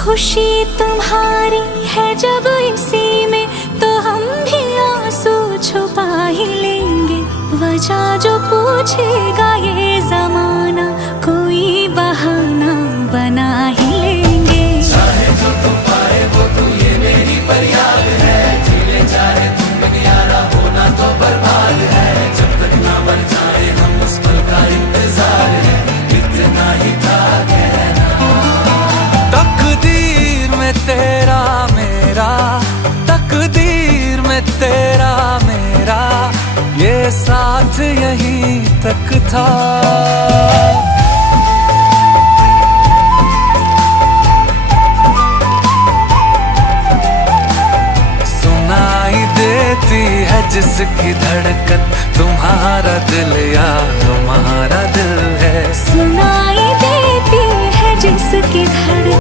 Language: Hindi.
खुशी तुम्हारी है जब इसी में, तो हम भी आंसू छुपा ही लेंगे। वजह जो पूछेगा ये जमाना, कोई बहाना बना ही लेंगे। चाहे जो तू पाए वो तू, ये मेरी फरियाद है। जीने चाहे तुम दुनियारा, होना तो बर्बाद है। जब तक ना मर जाए हम उस पल का इंतजार है, इतना ही था कहना। तकदीर में तेरा मेरा, तकदीर में तेरा मेरा, ये साथ यहीं तक था। सुनाई देती है जिसकी धड़कन, तुम्हारा दिल या हमारा दिल है। सुनाई देती है जिसकी धड़कन,